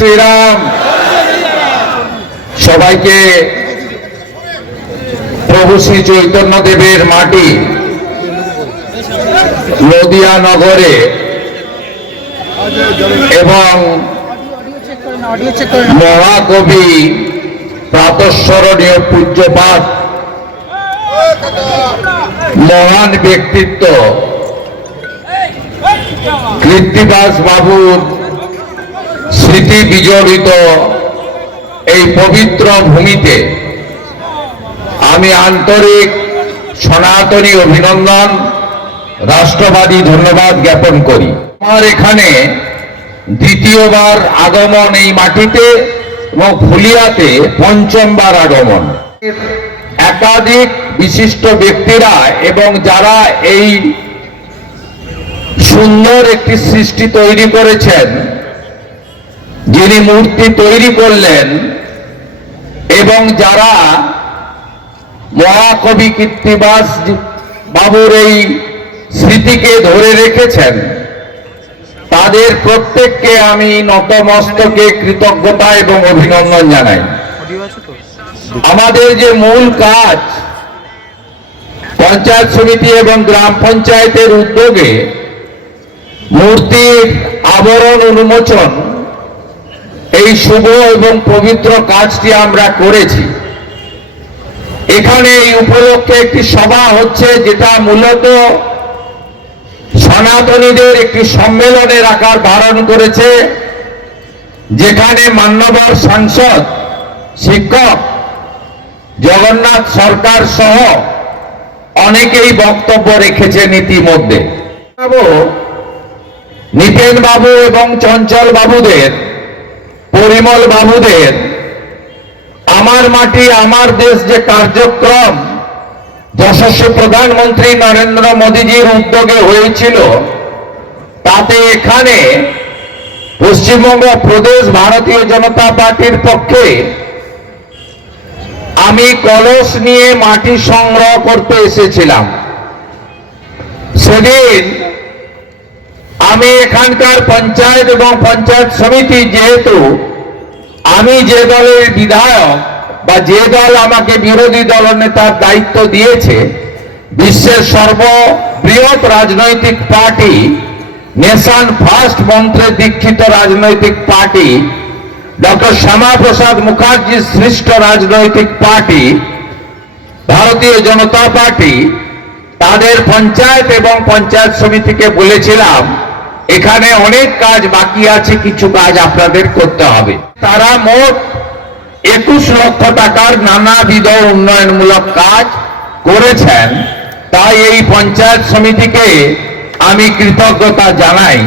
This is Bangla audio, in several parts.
শ্রীরাম। সবাইকে প্রভু শ্রী চৈতন্য দেবের মাটি নদিয়া নগরে এবং মহাকবি প্রাতঃস্মরণীয় পূজ্যপাঠ মহান ব্যক্তিত্ব কৃত্তিবাস বাবুর স্মৃতি বিজড়িত এই পবিত্র ভূমিতে আমি আন্তরিক সনাতনী অভিনন্দন, রাষ্ট্রবাদী ধন্যবাদ জ্ঞাপন করি। আমার এখানে দ্বিতীয়বার আগমন এই মাটিতে এবং ফুলিয়াতে পঞ্চমবার আগমন। একাধিক বিশিষ্ট ব্যক্তিরা এবং যারা এই সুন্দর একটি সৃষ্টি তৈরি করেছেন যিনি মূর্তি তৈরি করলেন এবং যারা মহাকবি কীর্তিবাস বাবুর এই স্মৃতিকে ধরে রেখেছেন, তাদের প্রত্যেককে আমি নতমস্তকে কৃতজ্ঞতা এবং অভিনন্দন জানাই। আমাদের যে মূল কাজ পঞ্চায়েত সমিতি এবং গ্রাম পঞ্চায়েতের উদ্যোগে মূর্তির আবরণ উন্মোচন এই শুভ এবং পবিত্র কাজটি আমরা করেছি। এখানে এই উপলক্ষে একটি সভা হচ্ছে যেটা মূলত সনাতনীদের একটি সম্মেলনের আকার ধারণ করেছে যেখানে মান্যবর সাংসদ শিক্ষক জগন্নাথ সরকার সহ অনেকেই বক্তব্য রেখেছেন ইতিমধ্যে। বাবু, নিপেন বাবু এবং চঞ্চল বাবুদের পরিমল বাবুদের। আমার মাটি, আমার দেশ যে কার্যক্রম, যশস্বী প্রধানমন্ত্রী নরেন্দ্র মোদীজির উদ্যোগে হয়েছিল, তাতে এখানে পশ্চিমবঙ্গ প্রদেশ ভারতীয় জনতা পার্টির পক্ষে আমি কলস নিয়ে মাটি সংগ্রহ করতে এসেছিলাম। সেদিন আমি এখানকার পঞ্চায়েত এবং পঞ্চায়েত সমিতি যেহেতু আমি যে দলের বিধায়ক বা যে দল আমাকে বিরোধী দল নেতার দায়িত্ব দিয়েছে, বিশ্বের সর্ববৃহৎ রাজনৈতিক পার্টি, নেশন ফার্স্ট মন্ত্রে দীক্ষিত রাজনৈতিক পার্টি, ডক্টর শ্যামাপ্রসাদ মুখার্জি সৃষ্ট রাজনৈতিক পার্টি, ভারতীয় জনতা পার্টি, তাদের পঞ্চায়েত এবং পঞ্চায়েত সমিতিকে বলেছিলাম এখানে অনেক কাজ বাকি আছে, কিছু কাজ আপনাদের করতে হবে। তারা মোট একুশ লক্ষ টাকার নানাবিধ উন্নয়নমূলক কাজ করেছেন। তাই এই পঞ্চায়েত সমিতিকে আমি কৃতজ্ঞতা জানাই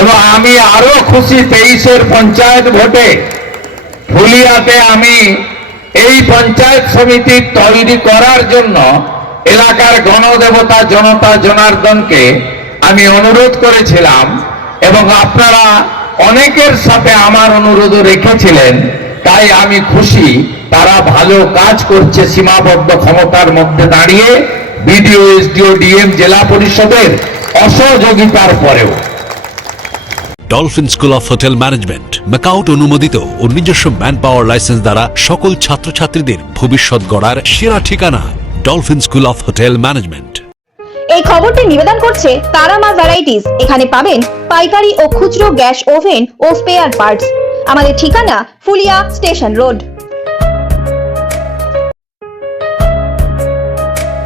এবং আমি আরও খুশি তেইশের পঞ্চায়েত ভোটে ফুলিয়াতে আমি এই পঞ্চায়েত সমিতি তৈরি করার জন্য এলাকার গণদেবতা, জনতা, জনার্দনকে আমি অনুরোধ করেছিলাম এবং আপনারা অনেকের সাথে আমার অনুরোধও রেখেছিলেন, তাই আমি খুশি। তারা ভালো কাজ করছে সীমাবদ্ধ ক্ষমতার মধ্যে দাঁড়িয়ে বিডিও, এসডিও, ডিএম, জেলা পরিষদের অসহযোগিতার পরেও। Dolphin school of hotel management MAKAUT অনুমোদিত ও নিজস্ব ম্যান পাওয়ার লাইসেন্স দ্বারা সকল ছাত্রছাত্রীদের ভবিষ্যৎ গড়ার সেরা ঠিকানা Dolphin school of hotel management এই খবরটি নিবেদন করছে তারামা ভ্যারাইটিস এখানে পাবেন পাইকারি ও খুচরো গ্যাস ওভেন ও স্পেয়ার পার্টস আমাদের ঠিকানা ফুলিয়া স্টেশন রোড।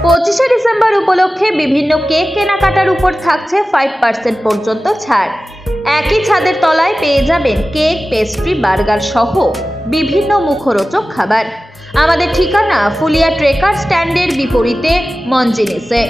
পঁচিশে ডিসেম্বর উপলক্ষে বিভিন্ন কেক কেনাকাটার উপর থাকছে ফাইভ পার্সেন্ট পর্যন্ত ছাড়। একই ছাদের তলায় পেয়ে যাবেন কেক পেস্ট্রি বার্গার সহ বিভিন্ন মুখরোচক খাবার। আমাদের ঠিকানা ফুলিয়া ট্রেকার স্ট্যান্ডের বিপরীতে মঞ্জিনিসে।